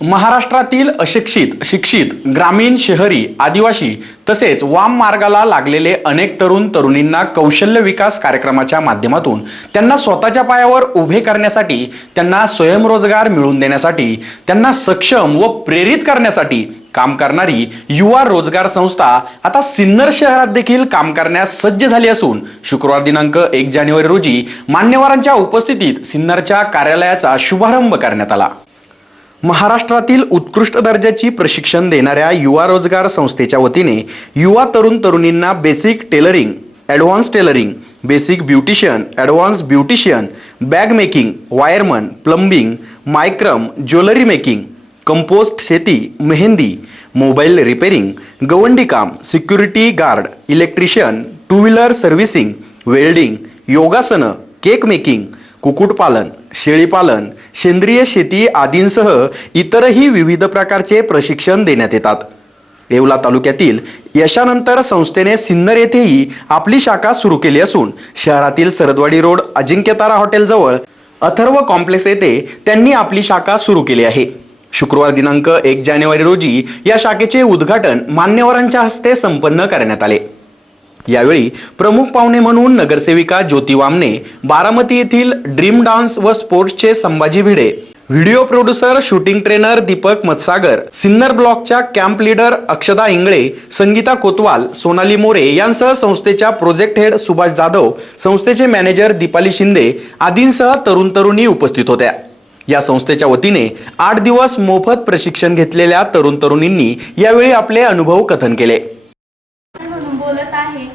महाराष्ट्रातील अशिक्षित, शिक्षित, ग्रामीण, शहरी, आदिवासी तसेच वाम मार्गाला लागलेले अनेक तरुण तरुणींना कौशल्य विकास कार्यक्रमाच्या माध्यमातून त्यांना स्वतःच्या पायावर उभे करण्यासाठी, त्यांना स्वयंरोजगार मिळवून देण्यासाठी, त्यांना सक्षम व प्रेरित करण्यासाठी काम करणारी युवा रोजगार संस्था आता सिन्नर शहरात देखील काम करण्यास सज्ज झाली असून शुक्रवार दिनांक 1 जानेवारी रोजी मान्यवरांच्या उपस्थितीत सिन्नरच्या कार्यालयाचा शुभारंभ करण्यात आला। महाराष्ट्रातील उत्कृष्ट दर्जाची प्रशिक्षण देणाऱ्या युवा रोजगार संस्थेच्या वतीने युवा तरुण तरुणींना basic tailoring, advance tailoring, basic beautician, advance beautician, bag making, wireman, plumbing, मायक्रम, ज्वेलरी मेकिंग, कंपोस्ट शेती, मेहंदी, मोबाईल रिपेरिंग, गवंडी काम, security guard, electrician, two wheeler servicing, welding, योगासनं, केक मेकिंग, कुक्कुटपालन, शेळीपालन, सेंद्रिय शेती आदींसह इतरही विविध प्रकारचे प्रशिक्षण देण्यात येतात। येवला तालुक्यातील यशानंतर संस्थेने सिन्नर येथेही आपली शाखा सुरू केली असून शहरातील सरदवाडी रोड अजिंक्यतारा हॉटेलजवळ अथर्व कॉम्प्लेक्स येथे त्यांनी आपली शाखा सुरू केली आहे। शुक्रवार दिनांक 1 जानेवारी रोजी या शाखेचे उद्घाटन मान्यवरांच्या हस्ते संपन्न करण्यात आले। यावेळी प्रमुख पाहुणे म्हणून नगरसेविका ज्योती वामने, बारामती येथील ड्रीम डान्स व स्पोर्ट्सचे Sambhaji Bhide, video producer, shooting trainer Deepak Matsagar, Sinnar ब्लॉकच्या कॅम्प लीडर अक्षदा इंगळे, संगीता कोतवाल, सोनाली मोरे यांसह संस्थेच्या प्रोजेक्ट हेड सुभाष जाधव, संस्थेचे मॅनेजर दीपाली शिंदे आदींसह तरुण तरुणी उपस्थित होत्या। या संस्थेच्या वतीने 8 दिवस मोफत प्रशिक्षण घेतलेल्या तरुण तरुणींनी यावेळी आपले अनुभव कथन केले। बोलत आहे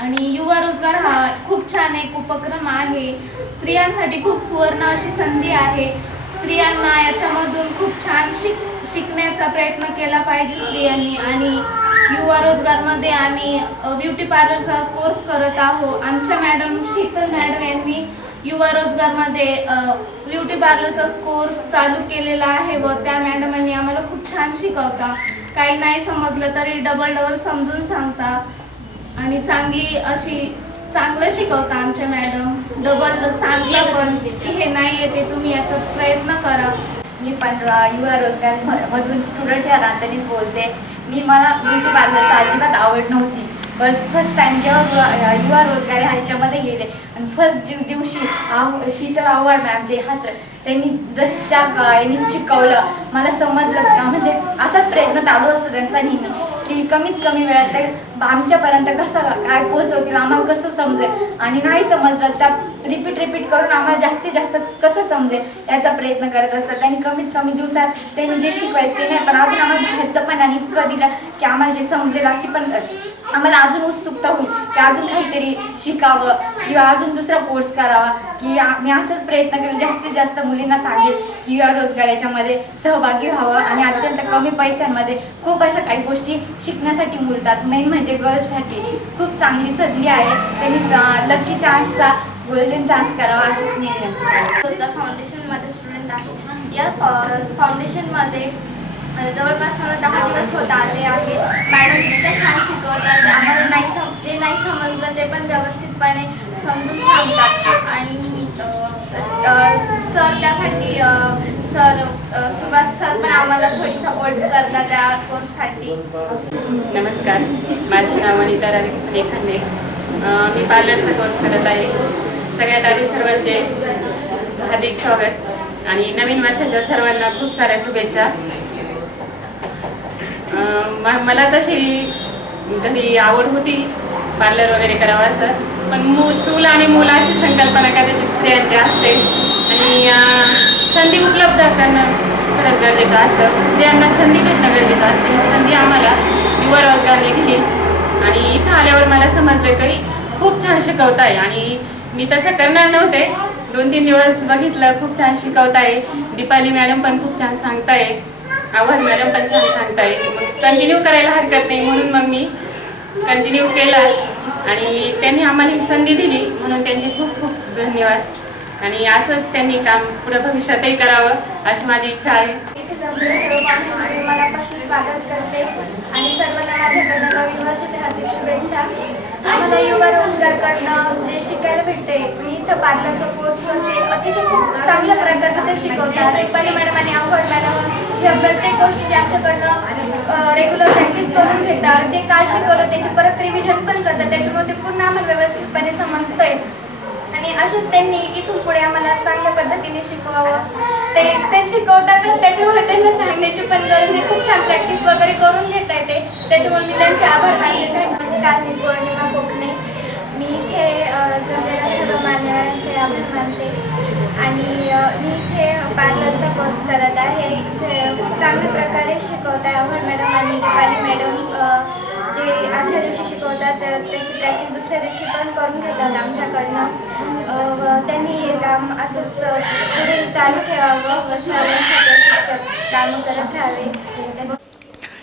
आणि युवा रोजगार हा खूप छान एक उपक्रम आहे। स्त्रियांसाठी खूप सुवर्ण अशी संधी आहे। स्त्रियांना याच्यामधून खूप छान शिकण्याचा प्रयत्न केला पाहिजे स्त्रियांनी। आणि युवा रोजगारमध्ये आम्ही ब्युटी पार्लरचा कोर्स करत आहोत। आमच्या मॅडम शीतल मॅडम यांनी युवा रोजगारमध्ये ब्युटी पार्लरचा कोर्स चालू केलेला आहे व त्या मॅडमांनी आम्हाला खूप छान शिकवता। काही नाही समजलं तरी डबल समजून सांगता आणि चांगलं शिकवता आमच्या मॅडम। डबल सांगलं पण की हे नाही येते, तुम्ही याचा प्रयत्न करा। मी पण युवा रोजगार मधून स्टुडंट या नात्यानेच बोलते। मला ब्युटी पार्लरची अजिबात आवड नव्हती। फर्स्ट टाइम जेव्हा युवा रोजगार ह्याच्यामध्ये गेले आणि फर्स्ट दिवशी शीतल आव्हाड मॅम जे हात त्यांनी यांनी शिकवलं, मला समजलं म्हणजे असाच प्रयत्न चालू असतो त्यांचा नेहमी की कमीत कमी वेळात आमच्यापर्यंत कसं काय पोहोचवतील, आम्हाला कसं समजेल आणि नाही समजलं त्या रिपीट करून आम्हाला जास्तीत जास्त कसं समजेल याचा प्रयत्न करत असतात। त्यांनी कमीत कमी दिवसात त्यांनी जे शिकवायचं ते नाही, पण अजून आम्हाला बाहेरचं पण आणि इतकं दिलं की आम्हाला जे समजेल अशी पण आम्हाला अजून उत्सुकता होईल की अजून काहीतरी शिकावं किंवा अजून दुसरा कोर्स करावा। की मी असंच प्रयत्न करून जास्तीत जास्त मुलींना सांगेल की युवा रोजगार याच्यामध्ये सहभागी व्हावं आणि अत्यंत कमी पैशांमध्ये खूप अशा काही गोष्टी शिकण्यासाठी मिळतात। मेन म्हणजे गर्ल्ससाठी खूप चांगली संधी आहे। त्यांनी लकी चान्सचा गोल्डन चान्स करावा अशीच मी रोजगार फाउंडेशनमध्ये स्टुडंट आहे। या फाउंडेशनमध्ये जवळपास मला 10 दिवस होत आले आहे। मॅडम इतक्या छान शिकवतात, आम्हाला जे नाही समजलं ते पण व्यवस्थितपणे समजून सांगतात आणि सर त्यासाठी सुभाष सर पण आम्हाला थोडी सपोर्ट करतात त्या कोर्ससाठी। नमस्कार, माझे नाव अनिता राधाकिशन एखांदे। मी पार्लरचा कोर्स करत आहे। सगळ्यात आधी सर्वांचे हार्दिक स्वागत आणि नवीन वर्षाच्या सर्वांना खूप साऱ्या शुभेच्छा। मला तशी कधी आवड होती पार्लर वगैरे करावं असं, पण चूल आणि मूल अशी संकल्पना कदाचित स्त्रियांची असते आणि संधी उपलब्ध करणं खरंच गरजेचं असतं। स्त्रियांना संधी भेटणं गरजेचं असतं। ही संधी आम्हाला युवा रोजगारने दिली आणि इथं आल्यावर मला समजलं की खूप छान शिकवत आहे आणि मी तसं करणार नव्हते। 2-3 दिवस बघितलं, खूप छान शिकवत आहे। दीपाली मॅडम पण खूप छान सांगताय, आव्हाड मॅडम पण छान सांगताय। कंटिन्यू करायला हरकत नाही म्हणून मग मी कंटिन्यू केला आणि त्यांनी आम्हाला ही संधी दिली म्हणून त्यांचे खूप खूप धन्यवाद आणि असंच त्यांनी काम पुढे भविष्यातही करावं अशी माझी इच्छा आहे। इथे सर्व मनापासून स्वागत करते आणि सर्वांना माझ्याकडून नवीन वर्षाच्या हार्दिक शुभेच्छा। मला युवा रोजगारकडनं जे शिकायला भेटते, मी इथं पार्लरचा कोर्स करते, अतिशय खूप चांगल्या प्रकारचं ते शिकवतात. रुपाली मॅडम आणि अवघड मॅडम ह्या प्रत्येक गोष्टीची आमच्याकडनं रेग्युलर प्रॅक्टिस करून घेतात. जे काल शिकवलं त्याची परत रिव्हिजन पण करतात, त्याच्यामुळे ते पूर्ण आम्हाला व्यवस्थितपणे समजतंय. आणि असेच त्यांनी इथून पुढे आम्हाला चांगल्या पद्धतीने शिकवावं. ते शिकवतातच, त्याच्यामुळे त्यांना सांगण्याची पण गरज नाही. खूप छान प्रॅक्टिस वगैरे करून घेता येते, त्याच्यामुळे मी त्यांचे आभार मानते. नमस्कार, मी पौर्णिमा कोकणे. मी इथे जमलेल्या सर्व मान्यवरांचे आभार मानते आणि मी इथे पार्लरचा कोर्स करत आहे. इथे चांगल्या प्रकारे शिकवत आहे अवघड मॅडम आणि रुपाली मॅडम. जे आजच्या दिवशी शिकवतात त्याची प्रॅक्टिस दुसऱ्या दिवशी पण करून घेतात आमच्याकडनं. त्यांनी हे काम असंच पुढे चालू ठेवावं व सर्वांसाठी कामं करत राहावे.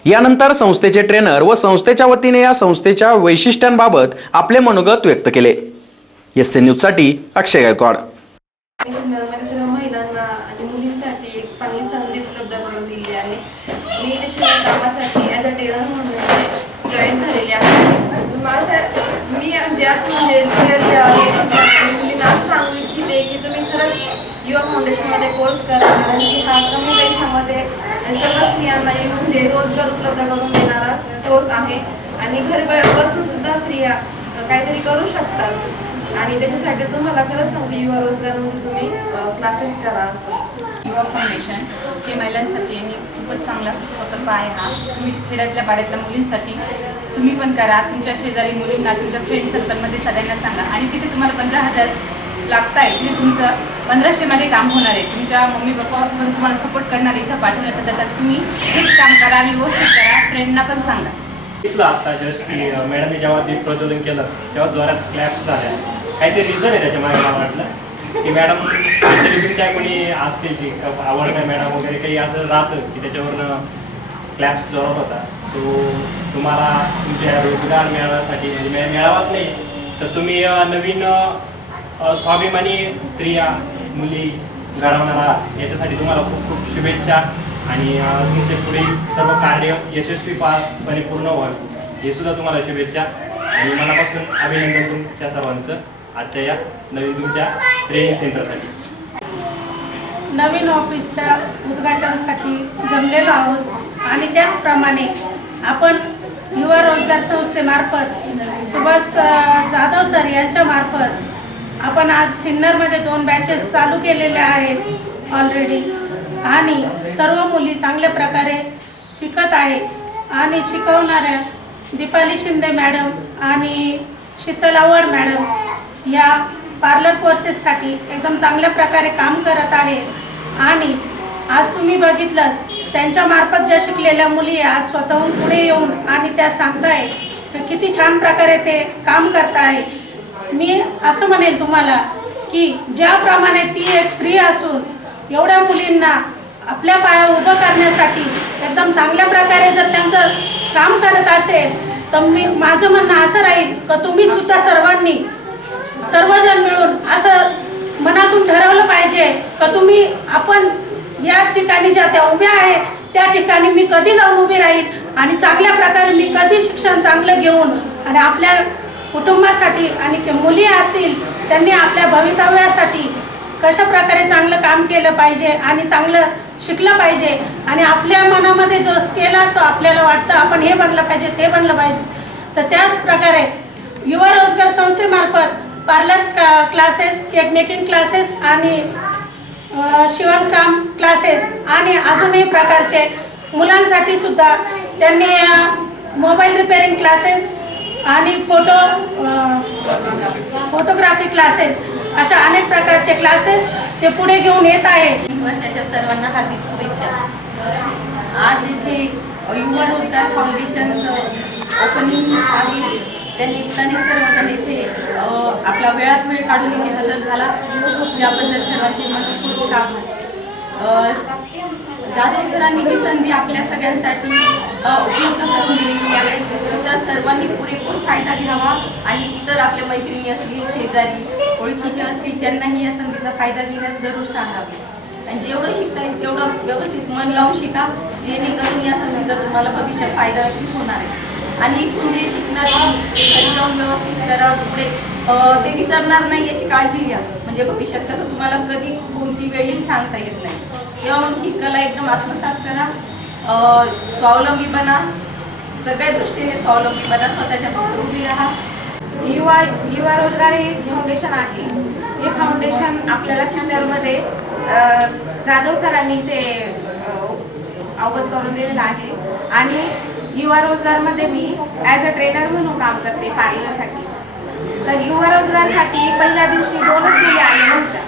यानंतर संस्थेचे ट्रेनर व संस्थेच्या वतीने या संस्थेच्या वैशिष्ट्यांबाबत आपले मनोगत व्यक्त केले. SN न्यूजसाठी अक्षय गायकवाड. संदर्भामध्ये सर्व महिलांना आणि मुलींसाठी एक चांगली संधी उपलब्ध करून दिली आहे. मी इथे शिवण कामासाठी ॲज अ ट्रेनर म्हणून जॉईन झालेली आहे. मी जास्त म्हणजे मुलींना असं सांगू इच्छिते की तुम्ही खरंच युवा फाउंडेशनमध्ये कोर्स करा, कारण की हा कमी पैशामध्ये सर्व स्त्रियांना म्हणजे रोजगार उपलब्ध करून देणारा कोर्स आहे आणि घरी बसून सुद्धा स्त्रिया काहीतरी करू शकतात. आणि त्याच्यासाठी तुम्हाला खरंच सांगते युवा रोजगारमध्ये तुम्ही क्लासेस करा. असं युवा फाउंडेशन हे महिलांसाठी आणि खूपच चांगला प्रकल्प आहे हा. तुम्ही खेड्यातल्या पाड्यातल्या मुलींसाठी तुम्ही पण करा. तुमच्या शेजारी मुलींना, तुमच्या फ्रेंड सर्कलमध्ये सगळ्यांना सांगा. आणि तिथे तुम्हाला 15,000 लागत आहे, तिथे तुमचं 1500मध्ये काम होणार आहे. तुमच्या मम्मी पप्पा पण तुम्हाला सपोर्ट करणार इथं पाठवण्याचं. त्याच्यात तुम्ही हेच काम करा आणि व्यवस्थित करा. फ्रेंडना पण सांगा. इथलं आता जस्ट की मॅडमने जेव्हा ते प्रज्वलन केलं तेव्हा जोरात क्लॅप्स झाल्या. काहीतरी रिझन आहे त्याच्या मागे. मला वाटलं की मॅडम स्पेशली तुमच्या कोणी असतील की आवडत्या मॅडम वगैरे काही असं राहतं की त्याच्यावरनं क्लॅप्स जोरात होता. सो तुम्हाला तुमच्या रोजगार मिळवण्यासाठी म्हणजे मिळावाच नाही तर तुम्ही नवीन स्वाभिमानी स्त्रिया मुली घडवणार आहात. याच्यासाठी तुम्हाला खूप खूप शुभेच्छा आणि तुमचे पुढील सर्व कार्य यशस्वीपणे पूर्ण व्हावे हे सुद्धा तुम्हाला शुभेच्छा आणि मनापासून अभिनंदन तुमच्या सर्वांचं आजच्या या नवीन तुमच्या ट्रेनिंग सेंटरसाठी. नवीन ऑफिसच्या उद्घाटनासाठी जमलेलो आहोत आणि त्याचप्रमाणे आपण युवा रोजगार संस्थेमार्फत सुभाष जाधव सर यांच्या मार्फत आपण आज सिन्नरमध्ये 2 बॅचेस चालू केलेले आहेत ऑलरेडी आणि सर्व मुली चांगल्या प्रकारे शिकत आहे. आणि शिकवणाऱ्या दीपाली शिंदे मॅडम आणि शीतल आवड मॅडम या पार्लर कोर्सेससाठी एकदम चांगल्या प्रकारे काम करत आहे. आणि आज तुम्ही बघितलंच त्यांच्या मार्फत ज्या शिकलेल्या मुली आज स्वतःहून पुढे येऊन आणि त्या सांगताय किती छान प्रकारे ते काम करत आहे. मी असं म्हणेल तुम्हाला की ज्याप्रमाणे ती एक स्त्री असून एवढ्या मुलींना आपल्या पायावर उभं करण्यासाठी एकदम चांगल्या प्रकारे जर त्यांचं काम करत असेल तर माझं म्हणणं असं राहील की तुम्ही सुद्धा सर्वजण मिळून असं मनातून ठरवलं पाहिजे की तुम्ही आपण या ठिकाणी ज्या त्या उभ्या आहेत त्या ठिकाणी मी कधी जाऊन उभी राहील आणि चांगल्या प्रकारे मी कधी शिक्षण चांगलं घेऊन आणि आपल्या कुटुंबासाठी आणि मुली असतील त्यांनी आपल्या भवितव्यासाठी कशा प्रकारे चांगलं काम केलं पाहिजे आणि चांगलं शिकलं पाहिजे. आणि आपल्या मनामध्ये जो स्केल असतो आपल्याला वाटतं आपण हे बनलं पाहिजे ते बनलं पाहिजे तर त्याच प्रकारे युवा रोजगार संस्थेमार्फत parlour classes, cake making classes आणि शिवणकाम क्लासेस आणि अजूनही प्रकारचे मुलांसाठी सुद्धा त्यांनी मोबाईल रिपेअरिंग क्लासेस आणि फोटोग्राफी क्लासेस अशा अनेक प्रकारचे क्लासेस ते पुढे घेऊन येत आहे. वर्षाच्या सर्वांना हार्दिक शुभेच्छा. आज इथे युवा रोजगार फाउंडेशनचं ओपनिंग आहे. त्या निमित्ताने सर्वजण इथे आपला वेळात वेळ काढून इथे हजर झाला याबद्दल सर्वांचे मनपूर्वक आभार. जाधव सरांनी ही संधी आपल्या सगळ्यांसाठी उपलब्ध करून दिलेली आहे. तर सर्वांनी पुरेपूर फायदा घ्यावा आणि इतर आपल्या मैत्रिणी असतील, शेजारी ओळखीचे असतील त्यांनाही या संधीचा फायदा घेण्यास जरूर सांगावे. आणि जेवढं शिकता येईल तेवढं व्यवस्थित मन लावून शिका जेणेकरून या संधीचा तुम्हाला भविष्यात फायदा होणार आहे. आणि इथून जे शिकणार घरी जाऊन व्यवस्थित करा, पुढे ते विसरणार नाही याची काळजी घ्या. म्हणजे भविष्यात कसं तुम्हाला कधी कोणती वेळ येईल सांगता येत नाही. तेव्हा मग ही कला एकदम आत्मसात करा, स्वावलंबी बना, सगळ्या दृष्टीने स्वावलंबी बना, स्वतःच्या पायावर उभी राहा. युवा रोजगार हे फाउंडेशन आहे. हे फाउंडेशन आपल्याला सिनियरमध्ये जाधव सरांनी ते अवगत करून दिलेलं आहे. आणि युवा रोजगारमध्ये मी ॲज अ ट्रेनर म्हणून काम करते पार्लरसाठी. तर युवा रोजगारसाठी पहिल्या दिवशी 2च मुली आल्या नव्हत्या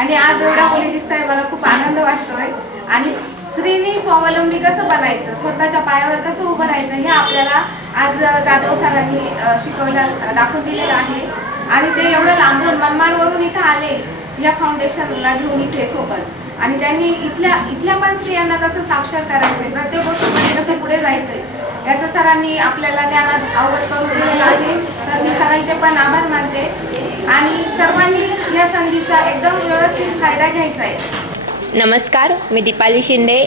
आणि आज एवढ्या मुली दिसत आहे, मला खूप आनंद वाटतोय. आणि स्त्रीनी स्वावलंबी कसं बनायचं, स्वतःच्या पायावर कसं उभं राहायचं हे आपल्याला आज जाधव सरांनी दाखवून दिलेलं आहे. आणि ते एवढं लांबून मनमाडवरून इथं आले या फाउंडेशनला घेऊन इथे सोबत. आणि त्यांनी इथल्या पण स्त्रियांना कसं साक्षर करायचं, प्रत्येक गोष्टीमध्ये कसं पुढे जायचं याचं सरांनी आपल्याला ज्ञानात अवगत करून दिलेलं आहे. तर मी सरांचे पण आभार मानते. आणि सर्वांनी या संधीचा एकदम व्यवस्थित फायदा घ्यायचा आहे. नमस्कार, मी दीपाली शिंदे,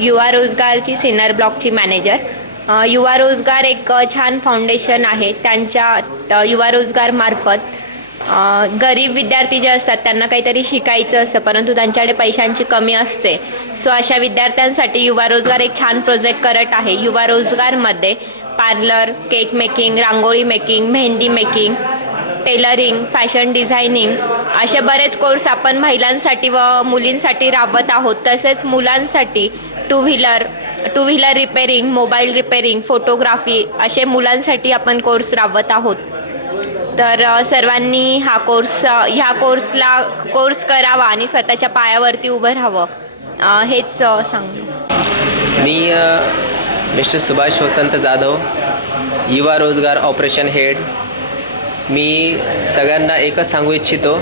युवा रोजगारची सिनियर ब्लॉकची मॅनेजर. युवा रोजगार एक छान फाउंडेशन आहे. त्यांच्या युवा रोजगारमार्फत गरीब विद्यार्थी जे असतात त्यांना काहीतरी शिकायचं असतं, परंतु त्यांच्याकडे पैशांची कमी असते. सो अशा विद्यार्थ्यांसाठी युवा रोजगार एक छान प्रोजेक्ट करत आहे. युवा रोजगारमध्ये parlour, cake making, rangoli making, mehndi making, tailoring, fashion designing असे बरेच कोर्स आपण महिलांसाठी व मुलींसाठी राबवत आहोत. तसेच मुलांसाठी two wheeler repairing, mobile repairing, photography असे मुलांसाठी आपण कोर्स राबवत आहोत. तर सर्वांनी ह्या कोर्स करावा आणि स्वतःच्या पायावरती उभं राहावं हेच सांगू. मी मिस्टर सुभाष वसंत जाधव, युवा रोजगार ऑपरेशन हेड. मी सगळ्यांना एकच सांगू इच्छितो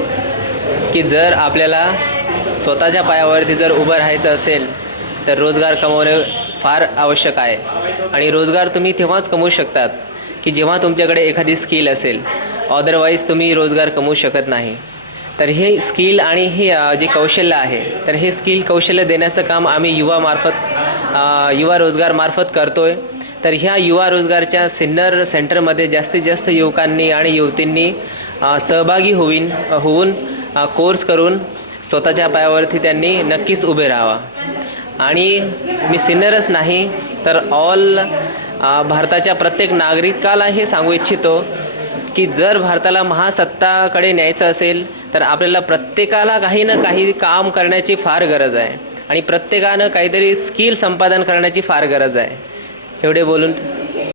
की जर आपल्याला स्वतःच्या पायावरती जर उभं राहायचं असेल तर रोजगार कमवणे फार आवश्यक आहे. आणि रोजगार तुम्ही तेव्हाच कमवू शकतात की जेव्हा तुमच्याकडे एखादी स्किल असेल, अदरवाईज तुम्ही रोजगार कमवू शकत नाही. तर हे स्किल आणि हे जे कौशल्य आहे, तर हे स्किल कौशल्य देण्याचं काम आम्ही युवा रोजगारमार्फत करतो आहे. तर ह्या युवा रोजगारच्या सिनियर सेंटरमध्ये जास्तीत जास्त युवकांनी आणि युवतींनी सहभागी होऊन कोर्स करून स्वतःच्या पायावरती त्यांनी नक्कीच उभे राहावा. आणि मी सिनियरच नाही तर ऑल भारताच्या प्रत्येक नागरिकाला हे सांगू इच्छितो की जर भारताला महासत्ताकडे न्यायचं असेल तर आपल्याला प्रत्येकाला काही ना काही काम करण्याची फार गरज आहे आणि प्रत्येकानं काहीतरी स्किल संपादन करण्याची फार गरज आहे. एवढे बोलून